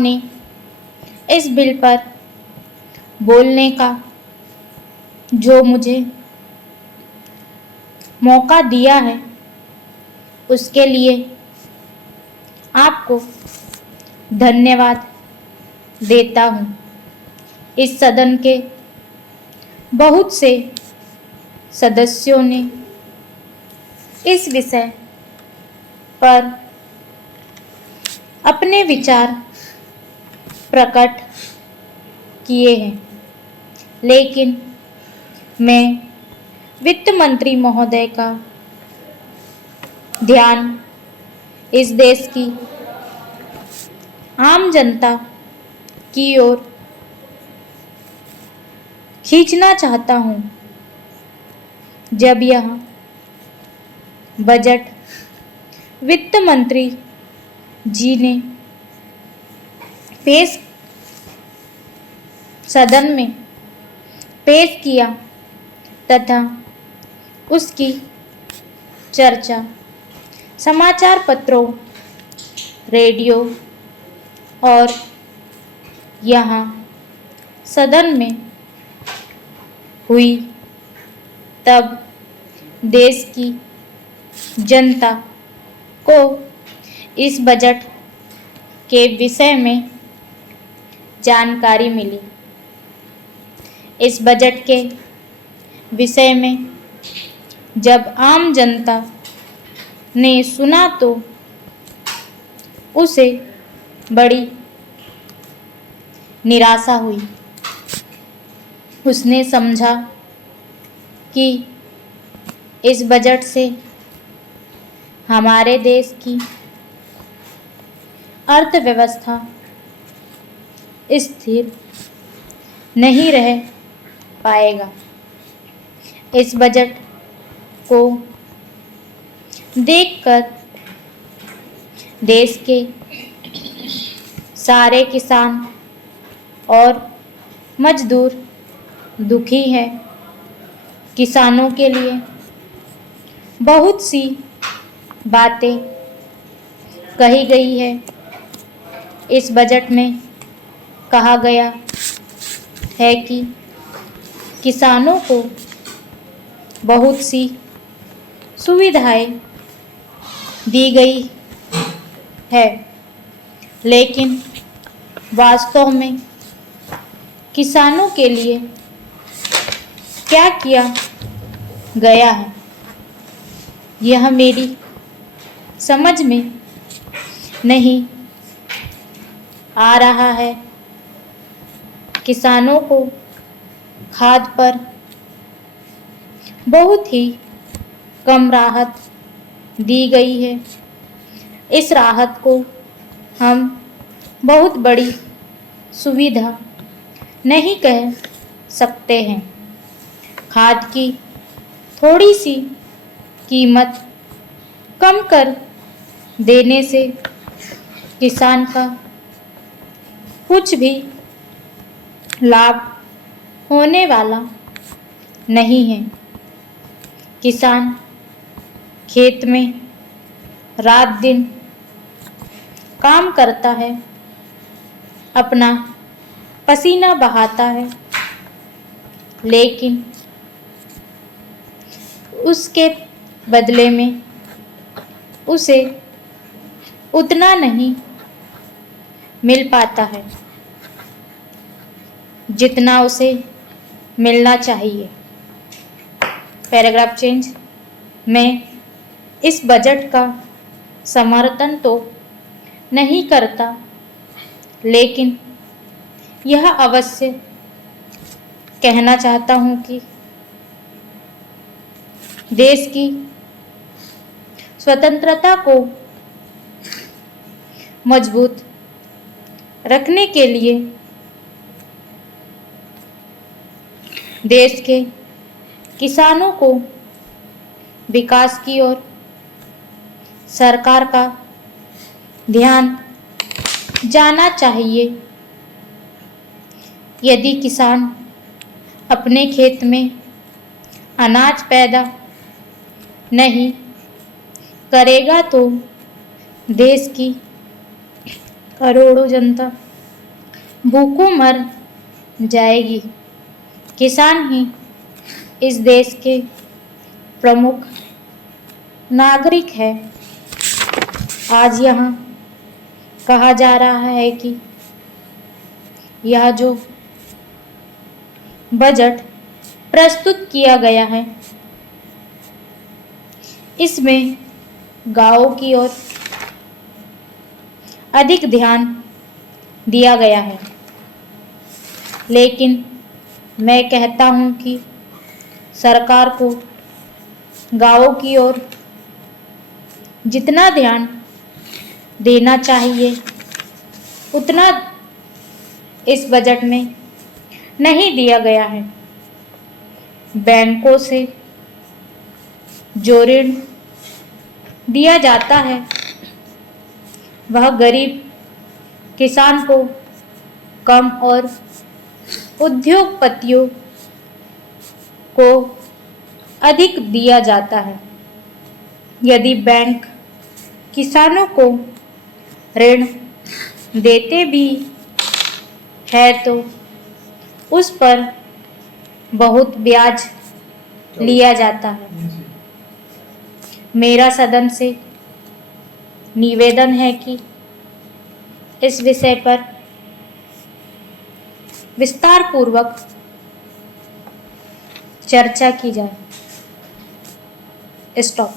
आपने इस बिल पर बोलने का जो मुझे मौका दिया है उसके लिए आपको धन्यवाद देता हूँ। इस सदन के बहुत से सदस्यों ने इस विषय पर अपने विचार प्रकट किए हैं, लेकिन मैं वित्त मंत्री महोदय का ध्यान इस देश की आम जनता की ओर खींचना चाहता हूं। जब यह बजट वित्त मंत्री जी ने सदन में पेश किया तथा उसकी चर्चा समाचार पत्रों, रेडियो और यहाँ सदन में हुई, तब देश की जनता को इस बजट के विषय में जानकारी मिली। इस बजट के विषय में जब आम जनता ने सुना तो उसे बड़ी निराशा हुई। उसने समझा कि इस बजट से हमारे देश की अर्थव्यवस्था स्थिर नहीं रह पाएगा। इस बजट को देखकर देश के सारे किसान और मजदूर दुखी हैं। किसानों के लिए बहुत सी बातें कही गई है। इस बजट में कहा गया है कि किसानों को बहुत सी सुविधाएं दी गई है, लेकिन वास्तव में किसानों के लिए क्या किया गया है यह मेरी समझ में नहीं आ रहा है। किसानों को खाद पर बहुत ही कम राहत दी गई है। इस राहत को हम बहुत बड़ी सुविधा नहीं कह सकते हैं। खाद की थोड़ी सी कीमत कम कर देने से किसान का कुछ भी लाभ होने वाला नहीं है। किसान खेत में रात दिन काम करता है, अपना पसीना बहाता है, लेकिन उसके बदले में उसे उतना नहीं मिल पाता है जितना उसे मिलना चाहिए। Paragraph change. मैं इस बजट का समर्थन तो नहीं करता, लेकिन यह अवश्य कहना चाहता हूँ कि देश की स्वतंत्रता को मजबूत रखने के लिए देश के किसानों को विकास की ओर सरकार का ध्यान जाना चाहिए। यदि किसान अपने खेत में अनाज पैदा नहीं करेगा तो देश की करोड़ों जनता भूखों मर जाएगी। किसान ही इस देश के प्रमुख नागरिक है। आज यहाँ कहा जा रहा है कि यह जो बजट प्रस्तुत किया गया है, इसमें गांवों की ओर अधिक ध्यान दिया गया है। लेकिन मैं कहता हूं कि सरकार को गांवों की ओर जितना ध्यान देना चाहिए उतना इस बजट में नहीं दिया गया है। बैंकों से जो ऋण दिया जाता है वह गरीब किसान को कम और उद्योगपतियों को अधिक दिया जाता है। यदि बैंक किसानों को ऋण देते भी है तो उस पर बहुत ब्याज लिया जाता है। मेरा सदन से निवेदन है कि इस विषय पर विस्तार पूर्वक चर्चा की जाए। स्टॉप।